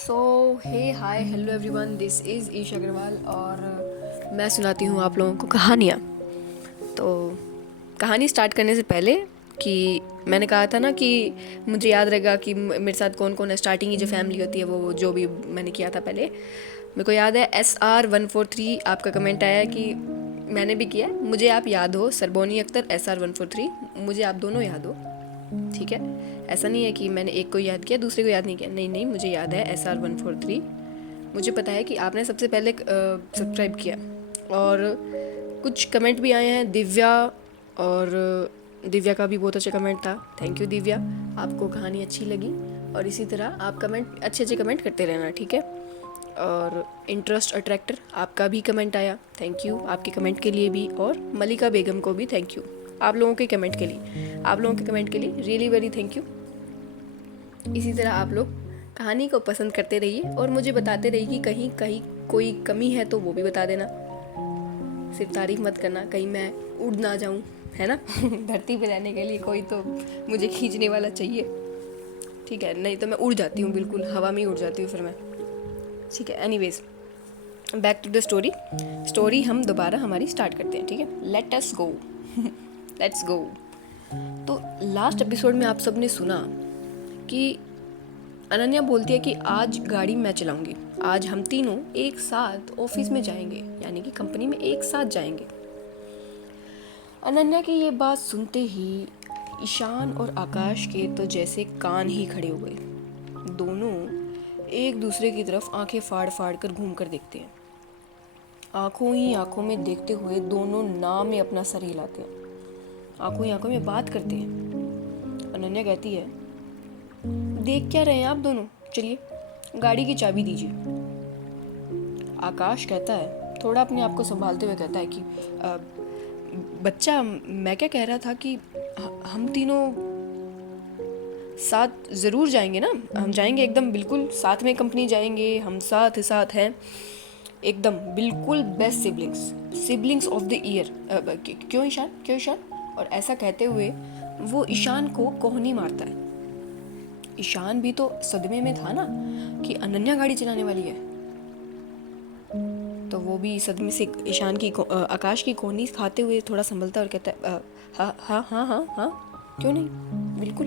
So hey hi hello everyone, this is Isha Agarwal और मैं सुनाती हूँ आप लोगों को कहानियाँ। तो कहानी स्टार्ट करने से पहले कि मैंने कहा था ना कि मुझे याद रहेगा कि मेरे साथ कौन कौन है। स्टार्टिंग की जो फैमिली होती है वो जो भी मैंने किया था पहले, मेरे को याद है SR143 आपका कमेंट आया कि मैंने भी किया है, मुझे आप याद हो। सरबोनी अख्तर SR143, मुझे आप दोनों याद हो। ठीक है, ऐसा नहीं है कि मैंने एक को याद किया दूसरे को याद नहीं किया, नहीं नहीं, मुझे याद है SR143। मुझे पता है कि आपने सबसे पहले सब्सक्राइब किया। और कुछ कमेंट भी आए हैं, दिव्या, और दिव्या का भी बहुत अच्छा कमेंट था। थैंक यू दिव्या, आपको कहानी अच्छी लगी और इसी तरह आप कमेंट अच्छे अच्छे कमेंट करते रहना, ठीक है। और इंटरेस्ट अट्रैक्टर, आपका भी कमेंट आया, थैंक यू आपके कमेंट के लिए भी। और मलिका बेगम को भी थैंक यू आप लोगों के कमेंट के लिए, आप लोगों के कमेंट के लिए रियली वेरी थैंक यू। इसी तरह आप लोग कहानी को पसंद करते रहिए और मुझे बताते रहिए कि कहीं कहीं कोई कमी है तो वो भी बता देना। सिर्फ तारीफ मत करना, कहीं मैं उड़ ना जाऊं, है ना। धरती पे रहने के लिए कोई तो मुझे खींचने वाला चाहिए, ठीक है, नहीं तो मैं उड़ जाती हूँ, बिल्कुल हवा में ही उड़ जाती हूँ फिर मैं। ठीक है, anyways, back to the story. Story हम दोबारा हमारी स्टार्ट करते हैं, ठीक है। Let us go. Let's go. तो लास्ट एपिसोड में आप सबने सुना कि अनन्या बोलती है कि आज गाड़ी मैं चलाऊंगी, आज हम तीनों एक साथ ऑफिस में जाएंगे, यानी कि कंपनी में एक साथ जाएंगे। अनन्या की ये बात सुनते ही ईशान और आकाश के तो जैसे कान ही खड़े हो गए। दोनों एक दूसरे की तरफ आंखें फाड़ फाड़ कर घूम कर देखते हैं। आंखों ही आंखों में देखते हुए दोनों नाव में अपना सर हिलाते हैं, आंखों ही आंखों में बात करते हैं। अनन्या कहती है, देख क्या रहे हैं आप दोनों, चलिए गाड़ी की चाबी दीजिए। आकाश कहता है, थोड़ा अपने आप को संभालते हुए कहता है कि बच्चा, मैं क्या कह रहा था कि हम तीनों साथ ज़रूर जाएंगे ना, हम जाएंगे एकदम बिल्कुल साथ में, कंपनी जाएंगे, हम साथ साथ हैं एकदम बिल्कुल best siblings, siblings of the year. क्यों ईशान, क्यों ईशान। और ऐसा कहते हुए वो ईशान को कोहनी मारता है। ईशान भी तो सदमे में था ना कि अनन्या गाड़ी चलाने वाली है, तो वो भी सदमे से ईशान की आकाश की कोहनी खाते हुए थोड़ा संभलता है और कहता है, हाँ हाँ हाँ हाँ हाँ, क्यों नहीं, बिल्कुल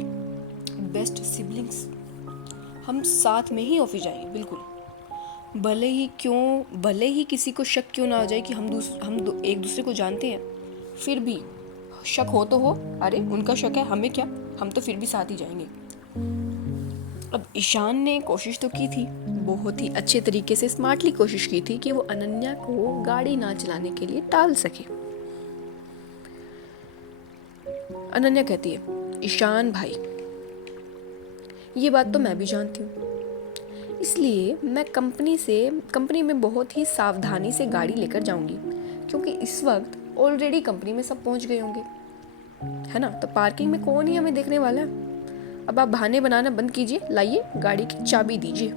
बेस्ट सिबलिंग्स, हम साथ में ही ऑफिस जाएंगे बिल्कुल। भले ही किसी को शक क्यों ना हो जाए कि एक दूसरे को जानते हैं, फिर भी शक हो तो हो, अरे उनका शक है, हमें क्या, हम तो फिर भी साथ ही जाएंगे। अब ईशान ने कोशिश तो की थी, बहुत ही अच्छे तरीके से स्मार्टली कोशिश की थी कि वो अनन्या को गाड़ी ना चलाने के लिए टाल सके। अनन्या कहती है, ईशान भाई, ये बात तो मैं भी जानती हूँ, इसलिए मैं कंपनी में बहुत ही सावधानी से गाड़ी लेकर जाऊंगी, क्योंकि इस वक्त ऑलरेडी कंपनी में सब पहुंच गए होंगे, है ना, तो पार्किंग में कौन ही हमें देखने वाला है। अब आप बहाने बनाना बंद कीजिए, लाइए गाड़ी की चाबी दीजिए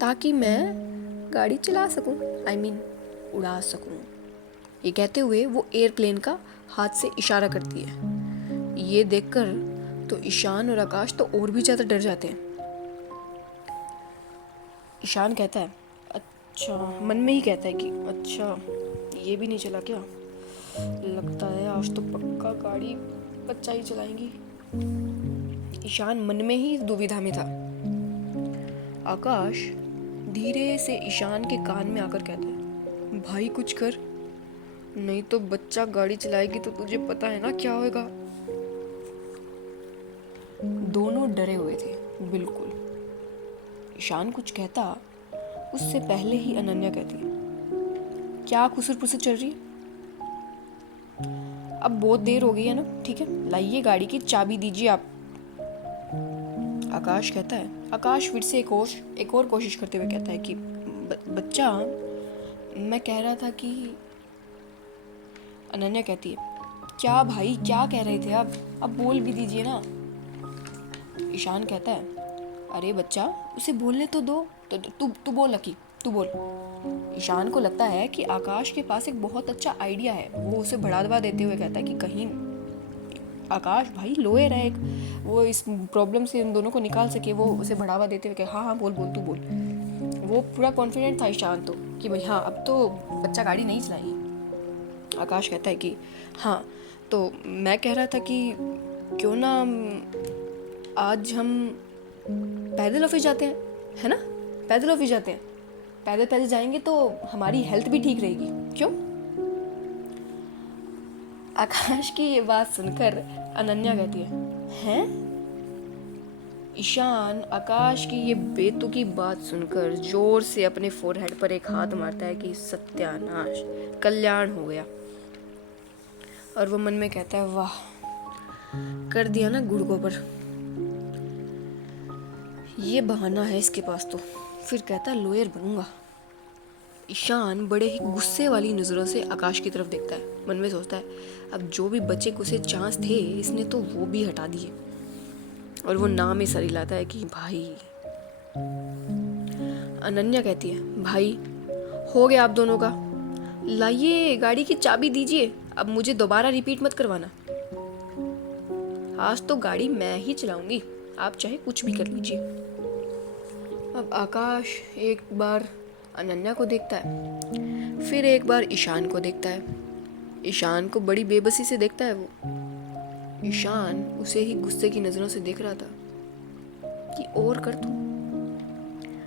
ताकि मैं गाड़ी चला सकूं, आई मीन उड़ा सकूं। ये कहते हुए वो एयरप्लेन का हाथ से इशारा करती है। ये देखकर तो ईशान और आकाश तो और भी ज़्यादा डर जाते हैं। ईशान कहता है, अच्छा, मन में ही कहता है कि अच्छा ये भी नहीं चला क्या, लगता है आज तो पक्का गाड़ी बच्चा ही चलाएंगी। ईशान मन में ही दुविधा में था। आकाश धीरे से ईशान के कान में आकर कहता है, भाई कुछ कर, नहीं तो बच्चा गाड़ी चलाएगी तो तुझे पता है ना क्या होगा। दोनों डरे हुए थे बिल्कुल। ईशान कुछ कहता उससे पहले ही अनन्या कहती है, क्या खुसर पुसर चल रही है, अब बहुत देर हो गई है ना, ठीक है, लाइए गाड़ी की चाबी दीजिए आप। आकाश कहता है, आकाश फिर से एक और कोशिश करते हुए कहता है कि बच्चा, मैं कह रहा था कि। अनन्या कहती है, क्या भाई क्या कह रहे थे आप, अब बोल भी दीजिए ना। ईशान कहता है, अरे बच्चा उसे बोलने तो दो, तो तू बोल लकी, तू बोल। ईशान को लगता है कि आकाश के पास एक बहुत अच्छा आइडिया है। वो उसे बढ़ावा देते हुए कहता है कि कहीं आकाश भाई लॉयर है एक, वो इस प्रॉब्लम से इन दोनों को निकाल सके, वो उसे बढ़ावा देते हुए कहे हाँ हाँ बोल बोल तू बोल। वो पूरा कॉन्फिडेंट था ईशान तो कि भाई हाँ अब तो बच्चा गाड़ी नहीं चलाएगी। आकाश कहता है कि हाँ तो मैं कह रहा था कि क्यों ना आज हम पैदल ऑफिस जाते हैं, है ना? पैदल ऑफिस जाते हैं, पैदल पैदल जाएंगे तो हमारी हेल्थ भी ठीक रहेगी, क्यों? आकाश की ये बात सुनकर अनन्या कहती है ईशान आकाश की ये बेतुकी बात सुनकर जोर से अपने फोरहेड पर एक हाथ मारता है कि सत्यानाश, कल्याण हो गया। और वो मन में कहता है वाह, कर दिया ना गुड़कों पर, ये बहाना है इसके पास तो। फिर कहता है लॉयर बनूंगा। ईशान बड़े ही गुस्से वाली नज़रों से आकाश की तरफ देखता है, मन में सोचता है अब जो भी बचे कुछ चांस थे इसने तो वो भी हटा दिए। और वो नाम ही सर हिलाता है कि भाई। अनन्या कहती है भाई हो गया आप दोनों का, लाइए गाड़ी की चाबी दीजिए, अब मुझे दोबारा रिपीट मत करवाना। आज तो गाड़ी मैं ही चलाऊंगी, आप चाहे कुछ भी कर लीजिए। अब आकाश एक बार अनन्या को देखता है, फिर एक बार ईशान को देखता है। ईशान को बड़ी बेबसी से देखता है वो। ईशान उसे ही गुस्से की नज़रों से देख रहा था कि और कर तू।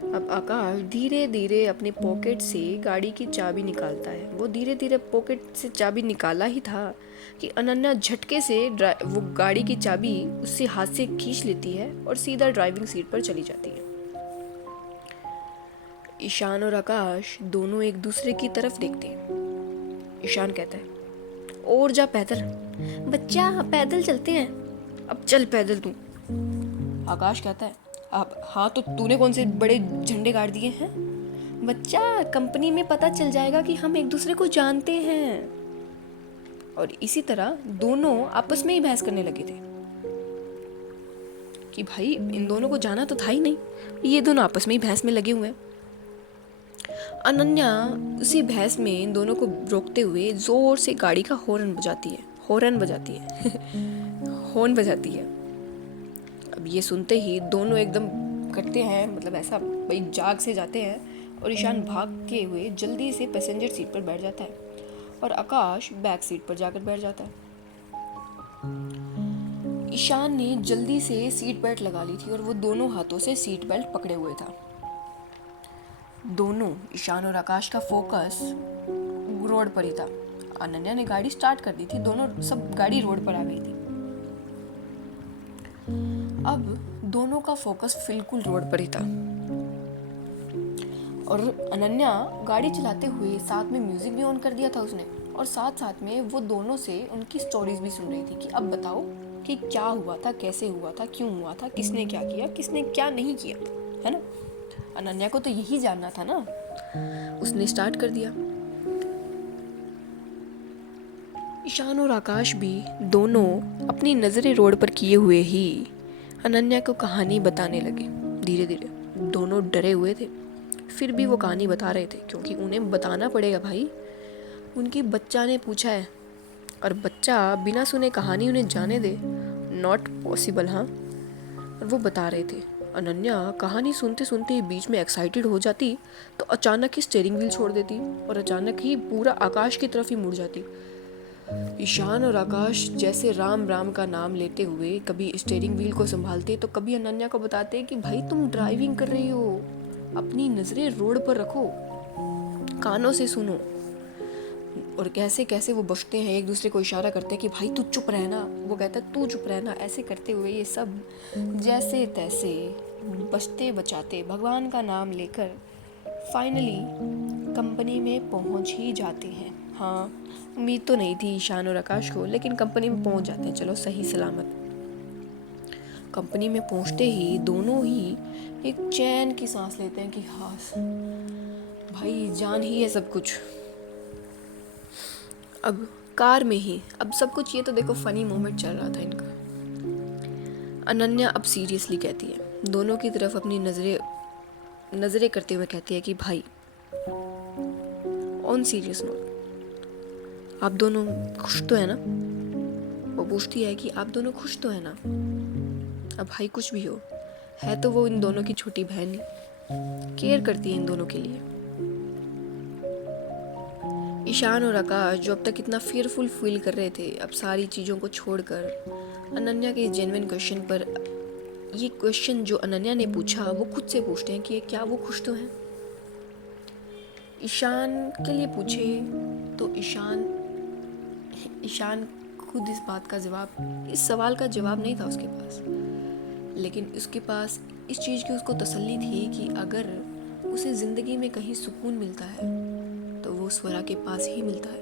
अब आकाश धीरे धीरे अपने पॉकेट से गाड़ी की चाबी निकालता है। वो धीरे धीरे पॉकेट से चाबी निकाला ही था कि अनन्या झटके से वो गाड़ी की चाबी उससे हाथ से खींच लेती है और सीधा ड्राइविंग सीट पर चली जाती है। ईशान और आकाश दोनों एक दूसरे की तरफ देखते हैं। ईशान कहता है और जा पैदल, बच्चा पैदल चलते हैं, अब चल पैदल तू। आकाश कहता है अब हाँ तो तूने कौन से बड़े झंडे गाड़ दिए हैं? बच्चा कंपनी में पता चल जाएगा कि हम एक दूसरे को जानते हैं। और इसी तरह दोनों आपस में ही बहस करने लगे थे कि भाई इन दोनों को जाना तो था ही नहीं, ये दोनों आपस में ही बहस में लगे हुए हैं। अनन्या उसी बहस में इन दोनों को रोकते हुए जोर से गाड़ी का हॉर्न बजाती है हॉर्न बजाती है। अब ये सुनते ही दोनों एकदम करते हैं, मतलब ऐसा भाई जाग से जाते हैं। और ईशान भाग के हुए जल्दी से पैसेंजर सीट पर बैठ जाता है और आकाश बैक सीट पर जाकर बैठ जाता है। ईशान ने जल्दी से सीट बेल्ट लगा ली थी और वो दोनों हाथों से सीट बेल्ट पकड़े हुए था। दोनों ईशान और आकाश का फोकस रोड पर ही था। अनन्या ने गाड़ी स्टार्ट कर दी थी, दोनों सब गाड़ी रोड पर आ गई थी। अब दोनों का फोकस बिल्कुल रोड पर ही था और अनन्या गाड़ी चलाते हुए साथ में म्यूजिक भी ऑन कर दिया था उसने, और साथ साथ में वो दोनों से उनकी स्टोरीज भी सुन रही थी कि अब बताओ कि क्या हुआ था, कैसे हुआ था, क्यों हुआ था, किसने क्या किया, किसने क्या नहीं किया, है ना? अनन्या को तो यही जानना था ना। उसने स्टार्ट कर दिया। ईशान और आकाश भी दोनों अपनी नज़रें रोड पर किए हुए ही अनन्या को कहानी बताने लगे। धीरे धीरे दोनों डरे हुए थे, फिर भी वो कहानी बता रहे थे क्योंकि उन्हें बताना पड़ेगा भाई। उनकी बच्चा ने पूछा है और बच्चा बिना सुने कहानी उन्हें जाने दे, नॉट पॉसिबल। हाँ, और वो बता रहे थे। अनन्या कहानी सुनते सुनते ही बीच में एक्साइटेड हो जाती तो अचानक ही स्टीयरिंग व्हील छोड़ देती और अचानक ही पूरा आकाश की तरफ ही मुड़ जाती। ईशान और आकाश जैसे राम राम का नाम लेते हुए कभी स्टीयरिंग व्हील को संभालते तो कभी अनन्या को बताते कि भाई तुम ड्राइविंग कर रही हो, अपनी नज़रें रोड पर रखो, कानों से सुनो। और कैसे कैसे वो बचते हैं, एक दूसरे को इशारा करते हैं कि भाई तू चुप रहना, वो कहता है तू चुप रहना। ऐसे करते हुए ये सब जैसे तैसे बचते बचाते भगवान का नाम लेकर फाइनली कंपनी में पहुंच ही जाते हैं। हाँ, उम्मीद तो नहीं थी ईशान और आकाश को, लेकिन कंपनी में पहुंच जाते हैं, चलो सही सलामत। कंपनी में पहुंचते ही दोनों ही एक चैन की सांस लेते हैं कि हाँ भाई जान ही है सब कुछ। अब कार में ही अब सब कुछ, ये तो देखो फनी मोमेंट चल रहा था इनका। अनन्या अब सीरियसली कहती है, दोनों की तरफ अपनी नजरें करते हुए कहती है कि भाई ऑन सीरियस नोट, आप दोनों खुश तो है ना? वो पूछती है कि आप दोनों खुश तो है ना। अब भाई कुछ भी हो, है तो वो इन दोनों की छोटी बहन ही, केयर करती है इन दोनों के लिए। ईशान और आकाश जो अब तक इतना फियरफुल फील कर रहे थे, अब सारी चीज़ों को छोड़कर अनन्या के जेन्युइन क्वेश्चन पर, ये क्वेश्चन जो अनन्या ने पूछा वो खुद से पूछते हैं कि क्या वो खुश तो हैं। ईशान के लिए पूछे तो ईशान खुद इस बात का जवाब, इस सवाल का जवाब नहीं था उसके पास, लेकिन उसके पास इस चीज़ की उसको तसल्ली थी कि अगर उसे ज़िंदगी में कहीं सुकून मिलता है तो वो स्वरा के पास ही मिलता है।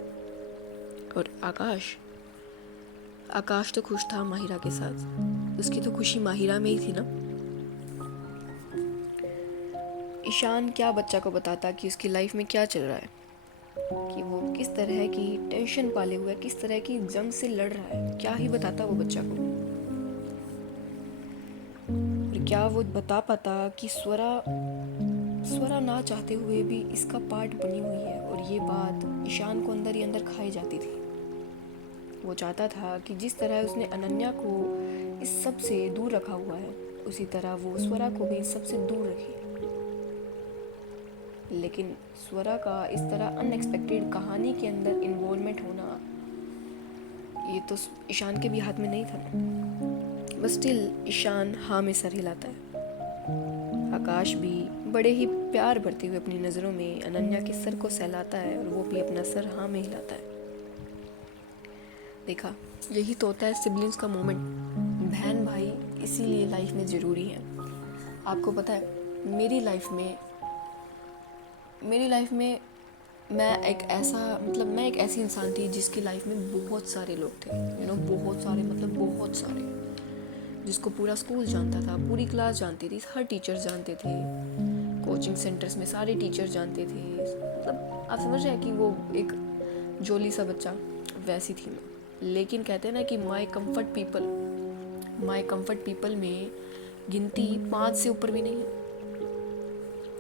और आकाश तो खुश था माहिरा के साथ, उसकी तो खुशी माहिरा में ही थी ना। ईशान क्या बच्चा को बताता कि उसकी लाइफ में क्या चल रहा है, कि वो किस तरह की टेंशन पाले हुआ है, किस तरह की जंग से लड़ रहा है, क्या ही बताता वो बच्चा को। और क्या वो बता पाता कि स्वरा ना चाहते हुए भी इसका पार्ट बनी हुई है। और ये बात ईशान को अंदर ही अंदर खाई जाती थी। वो चाहता था कि जिस तरह उसने अनन्या को इस सब से दूर रखा हुआ है, उसी तरह वो स्वरा को भी इस सब से दूर रखे। लेकिन स्वरा का इस तरह अनएक्सपेक्टेड कहानी के अंदर इन्वॉल्वमेंट होना, ये तो ईशान के भी हाथ में नहीं था ना। बस स्टिल ईशान हाँ में सर हिलाता है। आकाश भी बड़े ही प्यार भरते हुए अपनी नज़रों में अनन्या के सर को सहलाता है और वो भी अपना सर हाँ में हिलाता है। देखा, यही तो होता है सिबलिंग्स का मोमेंट। बहन भाई इसीलिए लाइफ में ज़रूरी है। आपको पता है, मेरी लाइफ में मैं एक ऐसी इंसान थी जिसकी लाइफ में बहुत सारे लोग थे, बहुत सारे, मतलब बहुत सारे, जिसको पूरा स्कूल जानता था, पूरी क्लास जानती थी, हर टीचर जानते थे, कोचिंग सेंटर्स में सारे टीचर जानते थे। मतलब आप समझ रहे हैं कि वो एक जोली सा बच्चा, वैसी थी मैं। लेकिन कहते हैं ना कि माई कंफर्ट पीपल में गिनती 5 से ऊपर भी नहीं है।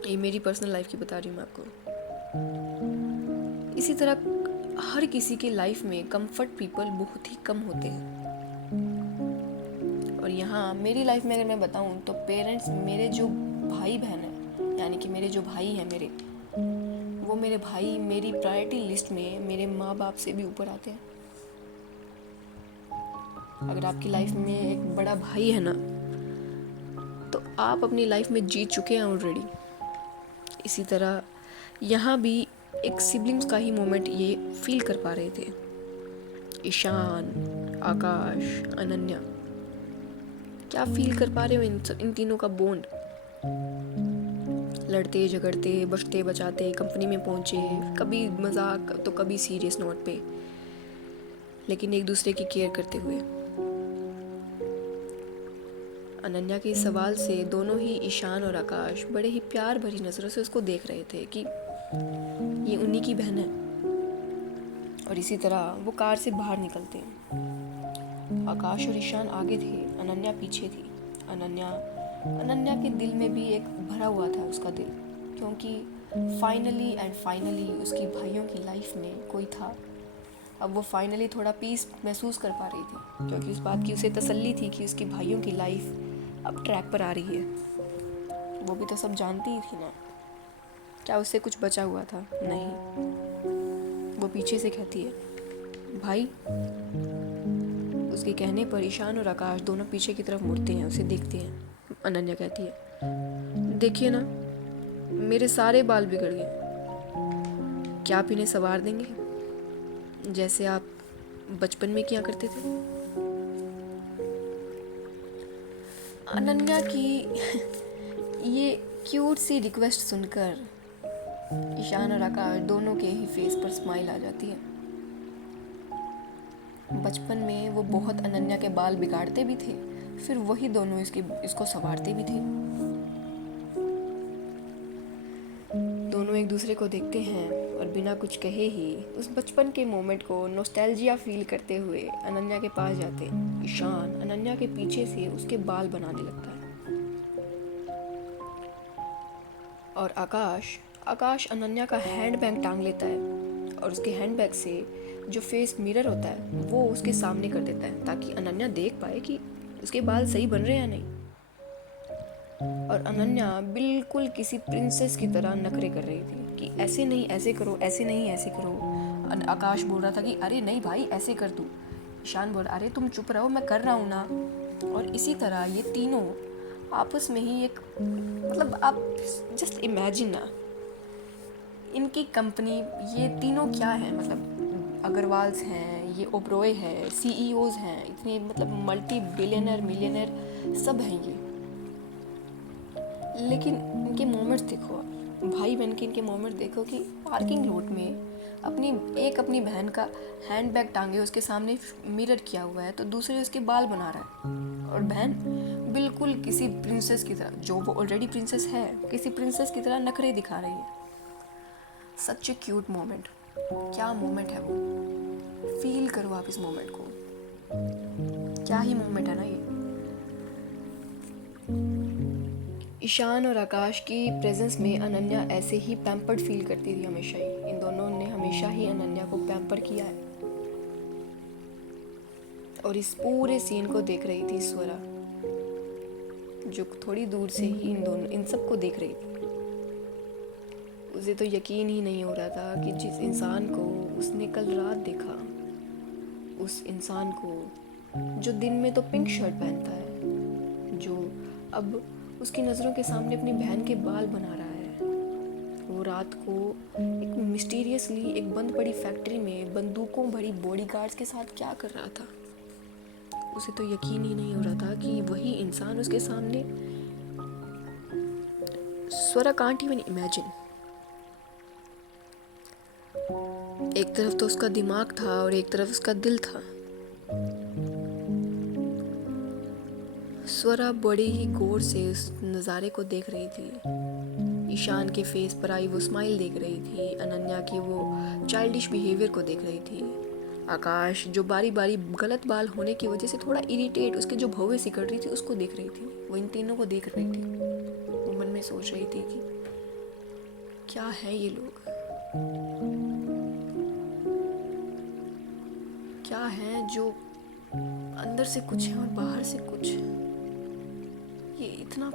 ये मेरी पर्सनल लाइफ की बता रही हूँ मैं आपको। इसी तरह हर किसी की लाइफ में कंफर्ट पीपल बहुत ही कम होते हैं। और यहाँ मेरी लाइफ में अगर मैं बताऊँ तो पेरेंट्स, मेरे जो भाई बहन हैं, यानी कि मेरे जो भाई हैं वो मेरे भाई मेरी प्रायोरिटी लिस्ट में मेरे माँ बाप से भी ऊपर आते हैं। अगर आपकी लाइफ में एक बड़ा भाई है ना, तो आप अपनी लाइफ में जीत चुके हैं ऑलरेडी। इसी तरह यहाँ भी एक सिबलिंग्स का ही मोमेंट ये फील कर पा रहे थे। ईशान, आकाश, अनन्या क्या फील कर पा रहे हो इन तीनों का बॉन्ड। लड़ते झगड़ते, बचते बचाते, कंपनी में पहुँचे, कभी मजाक तो कभी सीरियस नोट पे, लेकिन एक दूसरे की केयर करते हुए। अनन्या के सवाल से दोनों ही, ईशान और आकाश, बड़े ही प्यार भरी नज़रों से उसको देख रहे थे कि ये उन्हीं की बहन है। और इसी तरह वो कार से बाहर निकलते हैं। आकाश और ईशान आगे थे, अनन्या पीछे थी। अनन्या के दिल में भी एक भरा हुआ था उसका दिल, क्योंकि फाइनली उसकी भाइयों की लाइफ में कोई था। अब वो फाइनली थोड़ा पीस महसूस कर पा रही थी, क्योंकि इस बात की उसे तसल्ली थी कि उसकी भाइयों की लाइफ अब ट्रैक पर आ रही है। वो भी तो सब जानती ही थी ना, क्या उससे कुछ बचा हुआ था? नहीं। वो पीछे से कहती है, भाई। उसके कहने पर ईशान और आकाश दोनों पीछे की तरफ मुड़ते हैं, उसे देखते हैं। अनन्या कहती है, देखिए ना, मेरे सारे बाल बिगड़ गए, क्या आप इन्हें संवार देंगे जैसे आप बचपन में किया करते थे? अनन्या की ये क्यूट सी रिक्वेस्ट सुनकर ईशान और आकाश दोनों के ही फेस पर स्माइल आ जाती है। बचपन में वो बहुत अनन्या के बाल बिगाड़ते भी थे, फिर वही दोनों इसको संवारते भी थे। दोनों एक दूसरे को देखते हैं और बिना कुछ कहे ही उस बचपन के मोमेंट को नॉस्टैल्जिया फील करते हुए अनन्या के पास जाते हैं। ईशान अनन्या के पीछे से उसके बाल बनाने लगता है, और आकाश अनन्या का हैंड बैग टांग लेता है और उसके हैंड बैग से जो फेस मिरर होता है वो उसके सामने कर देता है ताकि अनन्या देख पाए कि उसके बाल सही बन रहे हैं या नहीं। और अनन्या बिल्कुल किसी प्रिंसेस की तरह नखरे कर रही थी कि ऐसे नहीं ऐसे करो, ऐसे नहीं ऐसे करो। आकाश बोल रहा था कि अरे नहीं भाई ऐसे कर तू। ईशान बोल अरे तुम चुप रहो, मैं कर रहा हूँ ना। और इसी तरह ये तीनों आपस में ही एक मतलब आप जस्ट इमेजिन ना इनकी कंपनी, ये तीनों क्या है, मतलब अग्रवाल्स हैं, ये ओबरॉय है, सीईओज हैं, इतने मतलब मल्टी बिलियनर मिलियनर सब हैं ये। लेकिन इनके मोमेंट्स देखो आप, भाई बहन के इनके मोमेंट देखो कि पार्किंग लॉट में अपनी बहन का हैंडबैग टांगे उसके सामने मिरर किया हुआ है तो दूसरे उसके बाल बना रहा है। और बहन बिल्कुल किसी प्रिंसेस की तरह, जो वो ऑलरेडी प्रिंसेस है, किसी प्रिंसेस की तरह नखरे दिखा रही है। सच ए क्यूट मोमेंट। क्या मोमेंट है वो, फील करो आप इस मोमेंट को। क्या ही मोमेंट है ना ये। ईशान और आकाश की प्रेजेंस में अनन्या ऐसे ही पैम्पर्ड फील करती थी हमेशा ही। इन दोनों ने हमेशा ही अनन्या को पैम्पर किया है। और इस पूरे सीन को देख रही थी स्वरा, जो थोड़ी दूर से ही इन सबको देख रही थी। उसे तो यकीन ही नहीं हो रहा था कि जिस इंसान को उसने कल रात देखा, उस इंसान को जो दिन में तो पिंक शर्ट पहनता है, जो अब उसकी नज़रों के सामने अपनी बहन के बाल बना रहा है, वो रात को एक मिस्टीरियसली एक बंद पड़ी फैक्ट्री में बंदूकों भरी बॉडीगार्ड्स के साथ क्या कर रहा था। उसे तो यकीन ही नहीं हो रहा था कि वही इंसान उसके सामने। स्वरा कांट इवन इमेजिन। एक तरफ तो उसका दिमाग था और एक तरफ उसका दिल था। स्वरा बड़े ही गौर से उस नज़ारे को देख रही थी। ईशान के फेस पर आई वो स्माइल देख रही थी, अनन्या की वो चाइल्डिश बिहेवियर को देख रही थी, आकाश जो बारी बारी गलत बाल होने की वजह से थोड़ा इरिटेट उसके जो भौवें सिकड़ रही थी उसको देख रही थी। वो इन तीनों को देख रही थी। वो मन में सोच रही थी कि क्या है ये लोग, क्या है जो अंदर से कुछ है और बाहर से कुछ। ये इतना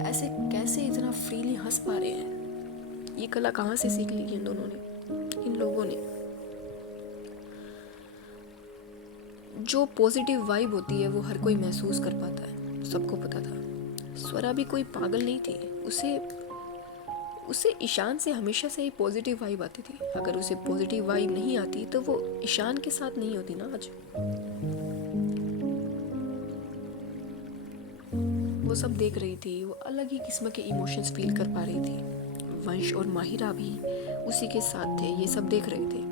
ऐसे कैसे इतना फ्रीली हंस पा रहे हैं। ये कला कहाँ से सीख ली इन दोनों ने, इन लोगों ने। जो पॉजिटिव वाइब होती है वो हर कोई महसूस कर पाता है, सबको पता था। स्वरा भी कोई पागल नहीं थी। उसे ईशान से हमेशा से ही पॉजिटिव वाइब आती थी। अगर उसे पॉजिटिव वाइब नहीं आती तो वो ईशान के साथ नहीं होती ना आज। वो सब देख रही थी, वो अलग ही किस्म के इमोशंस फील कर पा रही थी। वंश और माहिरा भी उसी के साथ थे, ये सब देख रहे थे।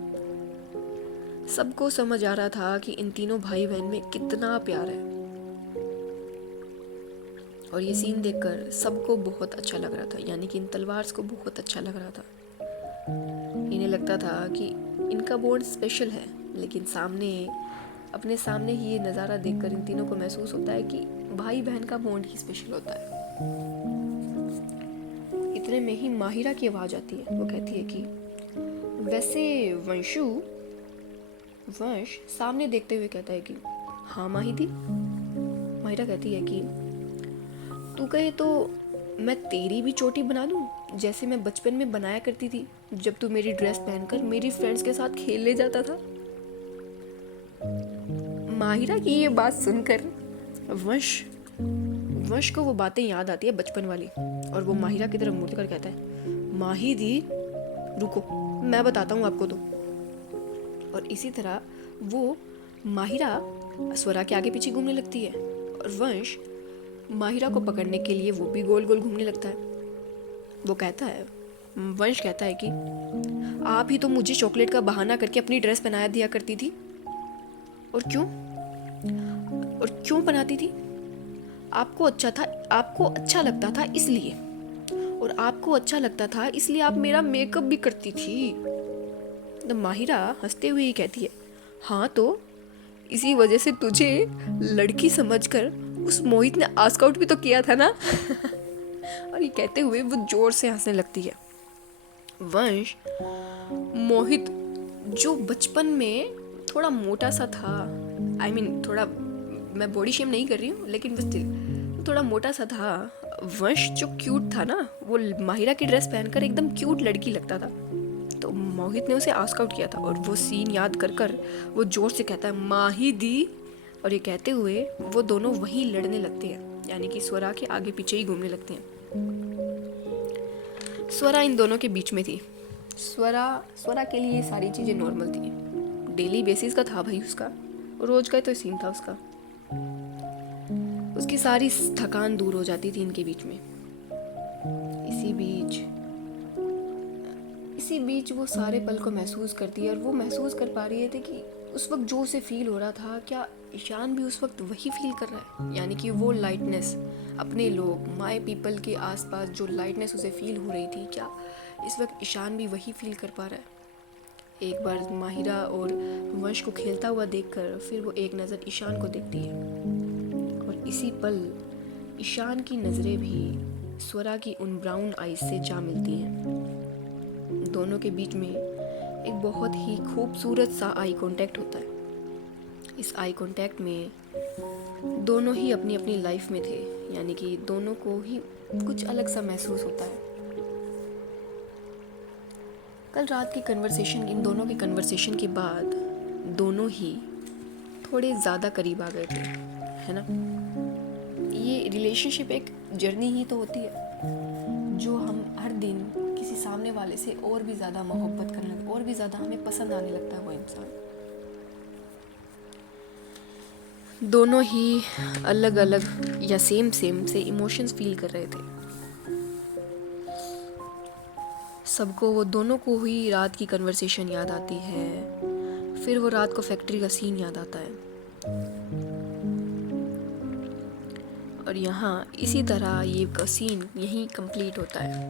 सबको समझ आ रहा था कि इन तीनों भाई बहन में कितना प्यार है। और ये सीन देखकर सबको बहुत अच्छा लग रहा था, यानी कि इन तलवार्स को बहुत अच्छा लग रहा था। इन्हें लगता था कि इनका बॉन्ड स्पेशल है, लेकिन अपने सामने ही ये नज़ारा देखकर इन तीनों को महसूस होता है कि भाई बहन का बॉन्ड ही स्पेशल होता है। इतने में ही माहिरा की आवाज़ आती है। वो कहती है कि वैसे वंश सामने देखते हुए कहता है कि हाँ माहिदी। माहिरा कहती है कि तू कहे तो मैं तेरी भी चोटी बना दूं, जैसे मैं बचपन में बनाया करती थी जब तू मेरी ड्रेस पहनकर मेरी फ्रेंड्स के साथ खेलने जाता था। माहिरा की ये बात सुनकर वंश को वो बातें याद आती है बचपन वाली, और वो माहिरा की तरफ मुड़ कर कहता है माहिदी रुको, मैं बताता हूँ आपको तो। और इसी तरह वो माहिरा स्वरा के आगे पीछे घूमने लगती है और वंश माहिरा को पकड़ने के लिए वो भी गोल गोल घूमने लगता है। वंश कहता है कि आप ही तो मुझे चॉकलेट का बहाना करके अपनी ड्रेस पहनाया दिया करती थी। और क्यों पहनाती थी? आपको अच्छा लगता था इसलिए, और आपको अच्छा लगता था इसलिए आप मेरा मेकअप भी करती थी। तो माहिरा हंसते हुए ही कहती है हाँ तो इसी वजह से तुझे लड़की समझकर उस मोहित ने आस्क आउट भी तो किया था ना। और ये कहते हुए वो जोर से हंसने लगती है। वंश मोहित जो बचपन में थोड़ा मोटा सा था, आई मीन थोड़ा, मैं बॉडी शेम नहीं कर रही हूँ लेकिन बस थोड़ा मोटा सा था, वंश जो क्यूट था ना, वो माहिरा की ड्रेस पहनकर एकदम क्यूट लड़की लगता था। तो मोहित ने उसे आस्क आउट किया था और वो सीन याद कर कर वो जोर से कहता है माही दी, और ये कहते हुए वो दोनों वहीं लड़ने लगते हैं, यानी कि स्वरा के आगे पीछे ही घूमने लगते हैं। स्वरा इन दोनों के बीच में थी। स्वरा के लिए सारी चीज़ें नॉर्मल थी, डेली बेसिस का था भाई उसका, रोज का तो सीन था उसका। उसकी सारी थकान दूर हो जाती थी इनके बीच में। इसी बीच वो सारे पल को महसूस करती है, और वो महसूस कर पा रही है कि उस वक्त जो उसे फील हो रहा था, क्या ईशान भी उस वक्त वही फील कर रहा है? यानी कि वो लाइटनेस, अपने लोग, माय पीपल के आसपास जो लाइटनेस उसे फील हो रही थी, क्या इस वक्त ईशान भी वही फील कर पा रहा है? एक बार माहिरा और वंश को खेलता हुआ देखकर फिर वो एक नज़र ईशान को देखती है, और इसी पल ईशान की नज़रें भी स्वरा की उन ब्राउन आईज से जा मिलती हैं। दोनों के बीच में एक बहुत ही खूबसूरत सा आई कांटेक्ट होता है। इस आई कांटेक्ट में दोनों ही अपनी अपनी लाइफ में थे, यानी कि दोनों को ही कुछ अलग सा महसूस होता है। कल रात की कन्वर्सेशन, इन दोनों की कन्वर्सेशन के बाद दोनों ही थोड़े ज़्यादा करीब आ गए थे, है ना। ये रिलेशनशिप एक जर्नी ही तो होती है, जो हम हर दिन किसी सामने वाले से और भी ज़्यादा मोहब्बत करने, और भी ज़्यादा हमें पसंद आने लगता है वो इंसान। दोनों ही अलग अलग या सेम से इमोशंस फील कर रहे थे। सबको वो दोनों को ही रात की कन्वर्सेशन याद आती है, फिर वो रात को फैक्ट्री का सीन याद आता है। और यहाँ इसी तरह ये सीन यहीं कंप्लीट होता है।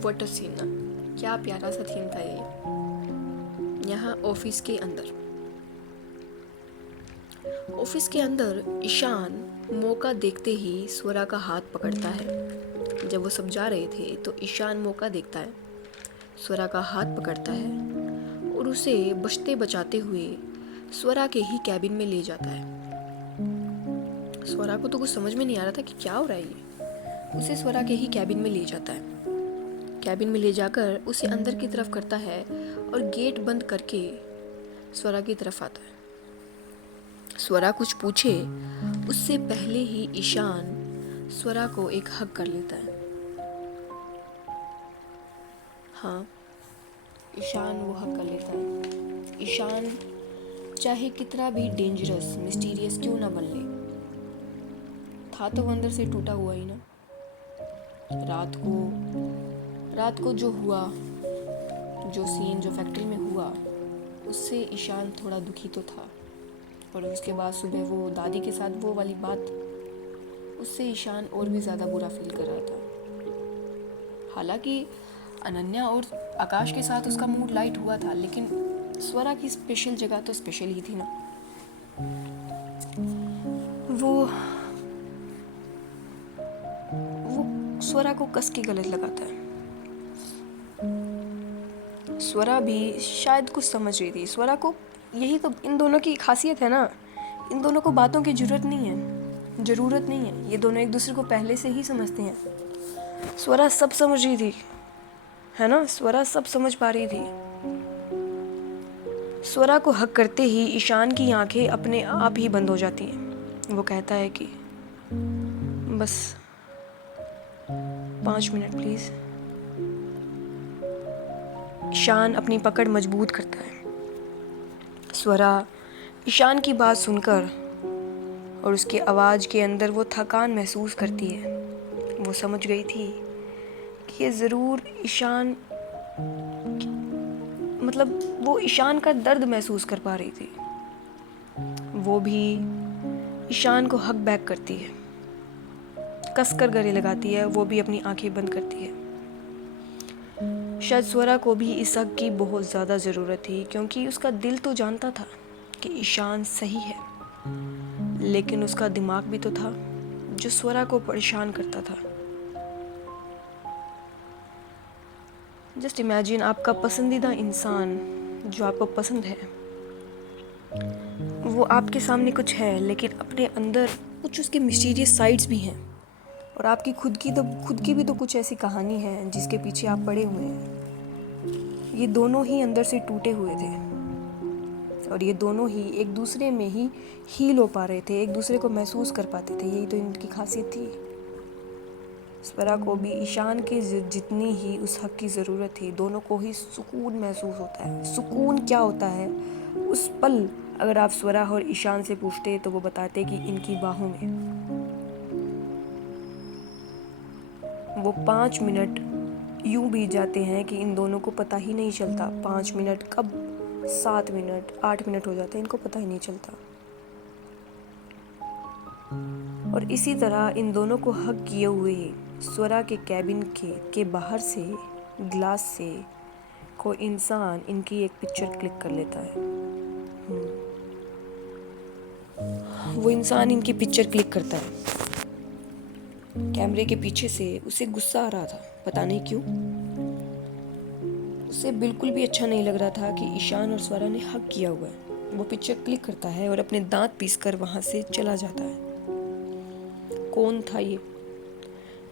व्हाट अ सीन ना, क्या प्यारा सा थीम था ये। यहाँ ऑफिस के अंदर ईशान मौका देखते ही स्वरा का हाथ पकड़ता है। जब वो सब जा रहे थे तो ईशान मौका देखता है, स्वरा का हाथ पकड़ता है और उसे बचते बचाते हुए स्वरा के ही कैबिन में ले जाता है। स्वरा को तो कुछ समझ में नहीं आ रहा था कि क्या हो रहा है ये। उसे स्वरा के ही कैबिन में ले जाता है। कैबिन में ले जाकर उसे अंदर की तरफ करता है और गेट बंद करके स्वरा की तरफ आता है। स्वरा कुछ पूछे उससे पहले ही ईशान स्वरा को एक हग कर लेता है। हाँ, ईशान वो हग कर लेता है। ईशान चाहे कितना भी डेंजरस, मिस्टीरियस क्यों ना बन ले, था तो वो अंदर से टूटा हुआ ही ना। रात को जो हुआ, जो सीन जो फैक्ट्री में हुआ, उससे ईशान थोड़ा दुखी तो था। और उसके बाद सुबह वो दादी के साथ वो वाली बात, उससे ईशान और भी ज़्यादा बुरा फील कर रहा था। हालांकि अनन्या और आकाश के साथ उसका मूड लाइट हुआ था, लेकिन स्वरा की स्पेशल जगह तो स्पेशल ही थी ना। वो स्वरा को कस के गलत लगाता है। स्वरा भी शायद कुछ समझ रही थी। स्वरा को, यही तो इन दोनों की खासियत है ना, इन दोनों को बातों की ज़रूरत नहीं है। ये दोनों एक दूसरे को पहले से ही समझते हैं। स्वरा सब समझ रही थी, है ना। स्वरा सब समझ पा रही थी। स्वरा को हक करते ही ईशान की आंखें अपने आप ही बंद हो जाती हैं। वो कहता है कि बस 5 मिनट प्लीज़। ईशान अपनी पकड़ मजबूत करता है। स्वरा ईशान की बात सुनकर और उसकी आवाज़ के अंदर वो थकान महसूस करती है। वो समझ गई थी कि ये ज़रूर ईशान, मतलब वो ईशान का दर्द महसूस कर पा रही थी। वो भी ईशान को हक बैक करती है, कसकर गले लगाती है। वो भी अपनी आंखें बंद करती है। शायद स्वरा को भी इस हक की बहुत ज़्यादा ज़रूरत थी, क्योंकि उसका दिल तो जानता था कि ईशान सही है, लेकिन उसका दिमाग भी तो था जो स्वरा को परेशान करता था। जस्ट इमेजिन, आपका पसंदीदा इंसान जो आपको पसंद है, वो आपके सामने कुछ है, लेकिन अपने अंदर कुछ उसके मिस्टीरियस साइड्स भी हैं। और आपकी खुद की भी तो कुछ ऐसी कहानी है जिसके पीछे आप पड़े हुए हैं। ये दोनों ही अंदर से टूटे हुए थे और ये दोनों ही एक दूसरे में ही हील हो पा रहे थे, एक दूसरे को महसूस कर पाते थे। यही तो इनकी खासियत थी। स्वरा को भी ईशान के जितनी ही उस हक की ज़रूरत थी। दोनों को ही सुकून महसूस होता है। सुकून क्या होता है उस पल, अगर आप स्वरा और ईशान से पूछते तो वो बताते कि इनकी बाहों में। वो 5 मिनट यूं बीत जाते हैं कि इन दोनों को पता ही नहीं चलता। 5 मिनट कब 7 मिनट 8 मिनट हो जाते हैं, इनको पता ही नहीं चलता। और इसी तरह इन दोनों को हक किए हुए स्वरा के कैबिन के बाहर से ग्लास से कोई इंसान इनकी एक पिक्चर क्लिक कर लेता है। वो इंसान इनकी पिक्चर क्लिक करता है। कैमरे के पीछे से उसे गुस्सा आ रहा था, पता नहीं क्यों। उसे बिल्कुल भी अच्छा नहीं लग रहा था कि ईशान और स्वरा ने हक किया हुआ है। वो पिक्चर क्लिक करता है और अपने दांत पीसकर वहां से चला जाता है। कौन था ये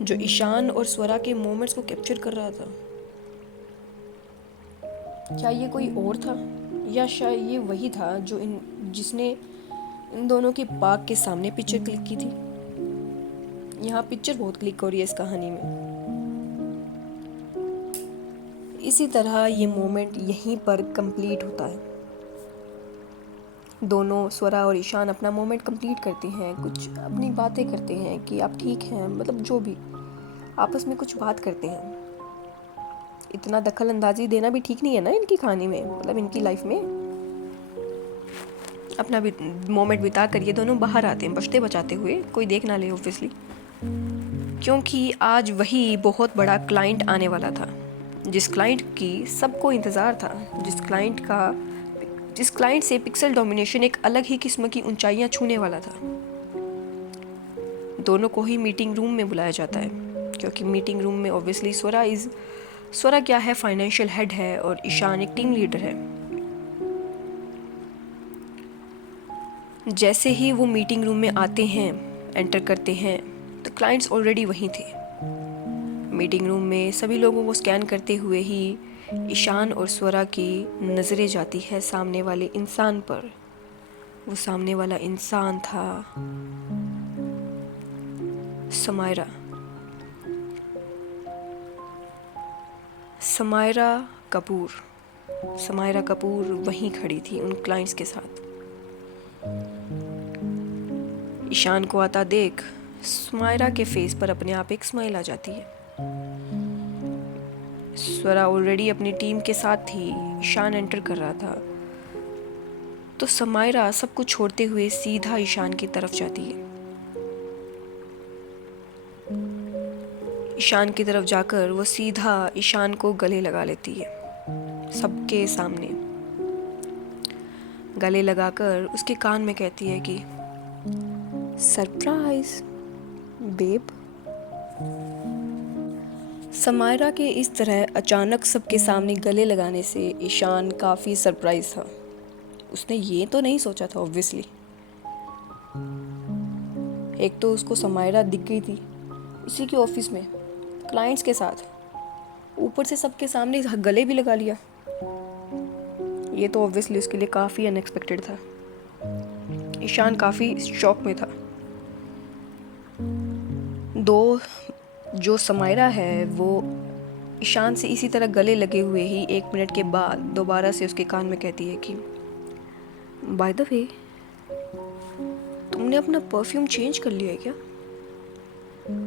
जो ईशान और स्वरा के मोमेंट्स को कैप्चर कर रहा था? क्या ये कोई और था, या शायद ये वही था जो जिसने इन दोनों के बाग के सामने पिक्चर क्लिक की थी? यहाँ पिक्चर बहुत क्लिक हो रही है इस कहानी में। इसी तरह ये मोमेंट यहीं पर कंप्लीट होता है। दोनों स्वरा और ईशान अपना मोमेंट कंप्लीट करते हैं, कुछ अपनी बातें करते हैं कि आप ठीक हैं, मतलब जो भी आपस में कुछ बात करते हैं। इतना दखल अंदाजी देना भी ठीक नहीं है ना इनकी कहानी में, मतलब इनकी लाइफ में। अपना भी मोमेंट बिता कर ये दोनों बाहर आते हैं बचते बचाते हुए, कोई देख ना ले ऑब्वियसली, क्योंकि आज वही बहुत बड़ा क्लाइंट आने वाला था, जिस क्लाइंट की सबको इंतज़ार था, जिस क्लाइंट से पिक्सल डोमिनेशन एक अलग ही किस्म की ऊंचाइयां छूने वाला था। दोनों को ही मीटिंग रूम में बुलाया जाता है, क्योंकि मीटिंग रूम में ऑब्वियसली स्वरा क्या है, फाइनेंशियल हेड है और ईशान एक टीम लीडर है। जैसे ही वो मीटिंग रूम में आते हैं, एंटर करते हैं, तो क्लाइंट्स ऑलरेडी वहीं थे। मीटिंग रूम में सभी लोगों को स्कैन करते हुए ही ईशान और स्वरा की नज़रें जाती है सामने वाले इंसान पर। वो सामने वाला इंसान था समायरा। समायरा कपूर वहीं खड़ी थी उन क्लाइंट्स के साथ। ईशान को आता देख समायरा के फेस पर अपने आप एक स्माइल आ जाती है। स्वरा ऑलरेडी अपनी टीम के साथ थी, ईशान एंटर कर रहा था, तो समायरा सब कुछ छोड़ते हुए सीधा ईशान की तरफ जाती है। ईशान की तरफ जाकर वो सीधा ईशान को गले लगा लेती है, सबके सामने गले लगाकर उसके कान में कहती है कि सरप्राइज बेब। समायरा के इस तरह अचानक सबके सामने गले लगाने से ईशान काफ़ी सरप्राइज था। उसने ये तो नहीं सोचा था ऑब्वियसली। एक तो उसको समायरा दिख गई थी इसी के ऑफिस में क्लाइंट्स के साथ, ऊपर से सबके सामने गले भी लगा लिया। ये तो ऑब्वियसली उसके लिए काफ़ी अनएक्सपेक्टेड था। ईशान काफ़ी शॉक में था। जो समायरा है वो ईशान से इसी तरह गले लगे हुए ही 1 मिनट के बाद दोबारा से उसके कान में कहती है कि बाय द वे, तुमने अपना परफ्यूम चेंज कर लिया है क्या?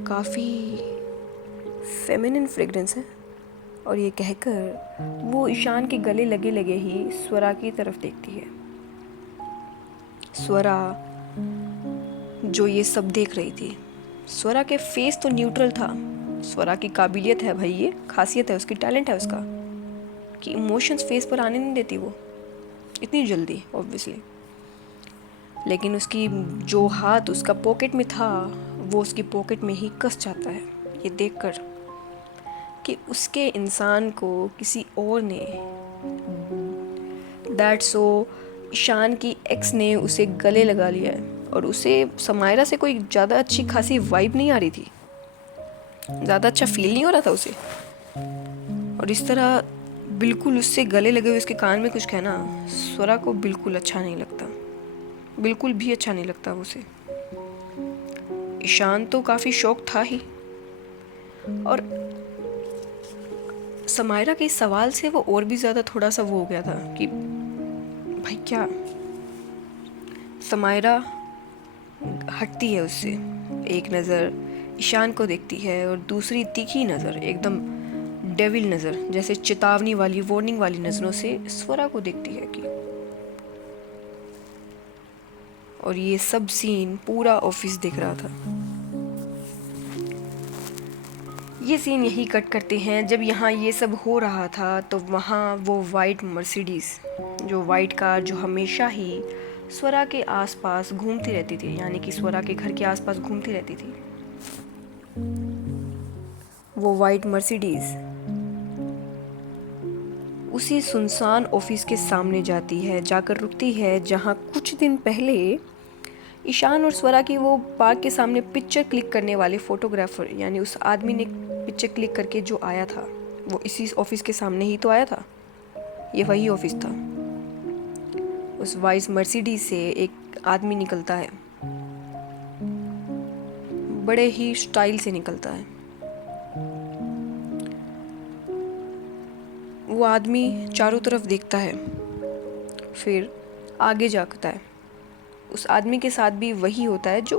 काफ़ी फेमिनिन फ्रेग्रेंस है। और ये कहकर वो ईशान के गले लगे लगे ही स्वरा की तरफ देखती है। स्वरा जो ये सब देख रही थी, स्वरा के फेस तो न्यूट्रल था। स्वरा की काबिलियत है भाई, ये खासियत है उसकी, टैलेंट है उसका कि इमोशंस फेस पर आने नहीं देती वो इतनी जल्दी ऑब्वियसली। लेकिन उसकी जो हाथ उसका पॉकेट में था वो उसकी पॉकेट में ही कस जाता है ये देखकर कि उसके इंसान को किसी और ने दैट सो ईशान की एक्स ने उसे गले लगा लिया है और उसे समायरा से कोई ज़्यादा अच्छी खासी वाइब नहीं आ रही थी, ज़्यादा अच्छा फील नहीं हो रहा था उसे। और इस तरह बिल्कुल उससे गले लगे हुए उसके कान में कुछ कहना स्वरा को बिल्कुल अच्छा नहीं लगता, बिल्कुल भी अच्छा नहीं लगता उसे। ईशान तो काफ़ी शौक था ही, और समायरा के इस सवाल से वो और भी ज़्यादा थोड़ा सा वो हो गया था कि भाई क्या। समायरा हटती है उससे, एक नज़र ईशान को देखती है और दूसरी तीखी नज़र, एकदम डेविल नज़र, जैसे चेतावनी वाली वार्निंग वाली नज़रों से स्वरा को देखती है कि। और ये सब सीन पूरा ऑफिस देख रहा था। ये सीन यही कट करते हैं जब यहाँ ये सब हो रहा था, तो वहाँ वो वाइट मर्सिडीज़, जो वाइट कार जो हमेशा ही स्वरा के आसपास घूमती रहती थी, यानी कि स्वरा के घर के आसपास घूमती रहती थी, वो वाइट मर्सिडीज़ उसी सुनसान ऑफिस के सामने जाती है, जाकर रुकती है जहाँ कुछ दिन पहले ईशान और स्वरा की वो पार्क के सामने पिक्चर क्लिक करने वाले फोटोग्राफर, यानी उस आदमी ने पिक्चर क्लिक करके जो आया था, वो इसी ऑफिस के सामने ही तो आया था। ये वही ऑफिस था। उस वाइस मर्सिडीज से एक आदमी निकलता है, बड़े ही स्टाइल से निकलता है। वो आदमी चारों तरफ देखता है, फिर आगे जाता है। उस आदमी के साथ भी वही होता है जो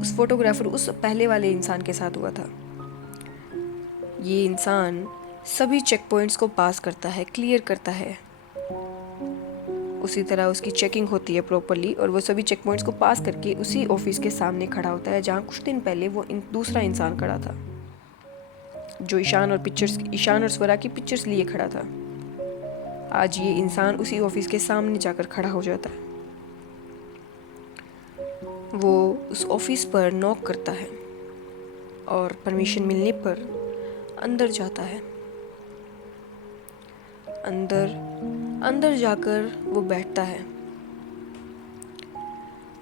उस फोटोग्राफर, उस पहले वाले इंसान के साथ हुआ था। ये इंसान सभी चेक पॉइंट्स को पास करता है, क्लियर करता है। उसी तरह उसकी चेकिंग होती है प्रॉपरली, और वो सभी चेक पॉइंट्स को पास करके उसी ऑफिस के सामने खड़ा होता है जहाँ कुछ दिन पहले वो दूसरा इंसान खड़ा था, जो ईशान और स्वरा की पिक्चर्स लिए खड़ा था। आज ये इंसान उसी ऑफिस के सामने जाकर खड़ा हो जाता है। वो उस ऑफिस पर नॉक करता है और परमिशन मिलने पर अंदर जाता है। अंदर जाकर वो बैठता है।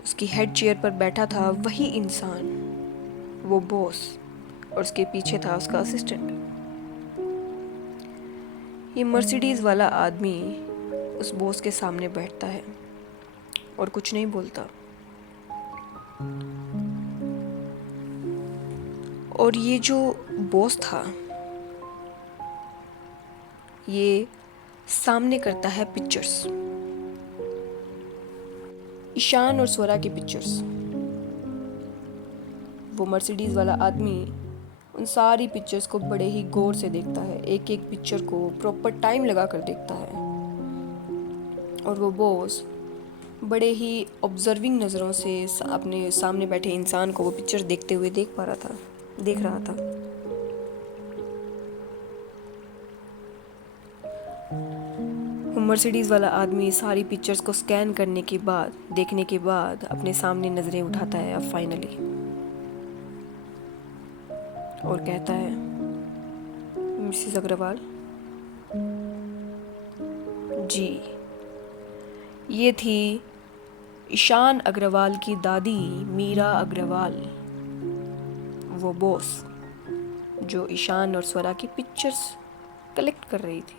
उसकी हेड चेयर पर बैठा था वही इंसान, वो बॉस, और उसके पीछे था उसका असिस्टेंट। ये मर्सिडीज़ वाला आदमी उस बॉस के सामने बैठता है और कुछ नहीं बोलता। और ये जो बॉस था, ये सामने करता है पिक्चर्स, ईशान और स्वरा की पिक्चर्स। वो मर्सिडीज़ वाला आदमी उन सारी पिक्चर्स को बड़े ही गौर से देखता है, एक एक पिक्चर को प्रॉपर टाइम लगा कर देखता है। और वो बॉस बड़े ही ऑब्जर्विंग नज़रों से अपने सामने बैठे इंसान को वो पिक्चर देखते हुए देख रहा था। मर्सिडीज़ वाला आदमी सारी पिक्चर्स को स्कैन करने के बाद, देखने के बाद अपने सामने नज़रें उठाता है अब फाइनली, और कहता है, मिसेस अग्रवाल जी, ये थी ईशान अग्रवाल की दादी मीरा अग्रवाल, वो बॉस जो ईशान और स्वरा की पिक्चर्स कलेक्ट कर रही थी।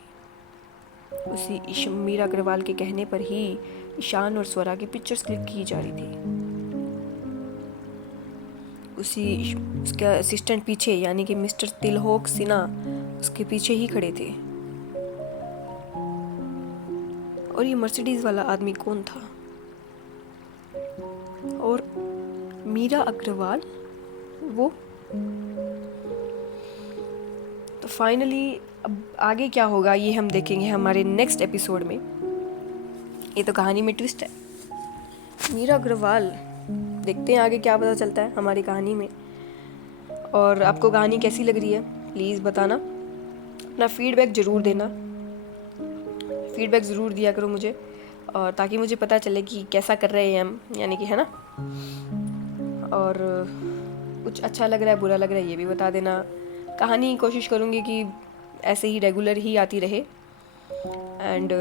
उसी मीरा अग्रवाल के कहने पर ही ईशान और स्वरा की पिक्चर्स क्लिक की जा रही थी। उसका असिस्टेंट पीछे, यानी कि मिस्टर तिलहोक सिन्हा, उसके पीछे ही खड़े थे। और ये मर्सिडीज वाला आदमी कौन था? और मीरा अग्रवाल वो। तो फाइनली अब आगे क्या होगा ये हम देखेंगे हमारे नेक्स्ट एपिसोड में। ये तो कहानी में ट्विस्ट है। मीरा अग्रवाल, देखते हैं आगे क्या पता चलता है हमारी कहानी में। और आपको कहानी कैसी लग रही है प्लीज़ बताना, अपना फीडबैक ज़रूर देना, फीडबैक ज़रूर दिया करो मुझे, और ताकि मुझे पता चले कि कैसा कर रहे हैं हम, यानी कि है ना। और कुछ अच्छा लग रहा है, बुरा लग रहा है, ये भी बता देना। कहानी कोशिश करूँगी कि ऐसे ही रेगुलर ही आती रहे। And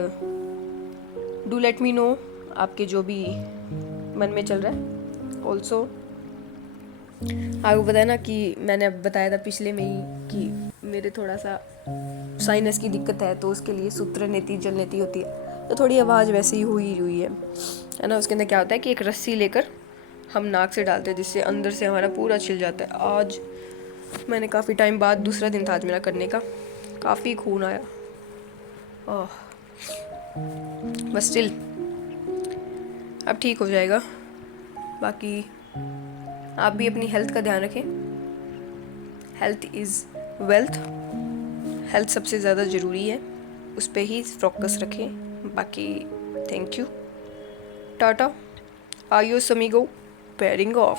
do let me know आपके जो भी मन में चल रहा है। ऑल्सो आपको पता है ना कि मैंने अब बताया था पिछले में ही कि मेरे थोड़ा सा साइनस की दिक्कत है, तो उसके लिए सूत्र नीति जल नीति होती है, तो थोड़ी आवाज़ वैसे ही हुई है ना। उसके अंदर क्या होता है कि एक रस्सी लेकर हम नाक से डालते हैं, जिससे अंदर से हमारा पूरा छिल जाता है। आज मैंने काफ़ी टाइम बाद, दूसरा दिन था आज मेरा करने का, काफ़ी खून आया। ओह, बस स्टिल अब ठीक हो जाएगा। बाकी आप भी अपनी हेल्थ का ध्यान रखें। Health is wealth. हेल्थ सबसे ज़्यादा ज़रूरी है, उस पर ही फोकस रखें। बाकी thank you, Tata, iOS amigo, pairing of.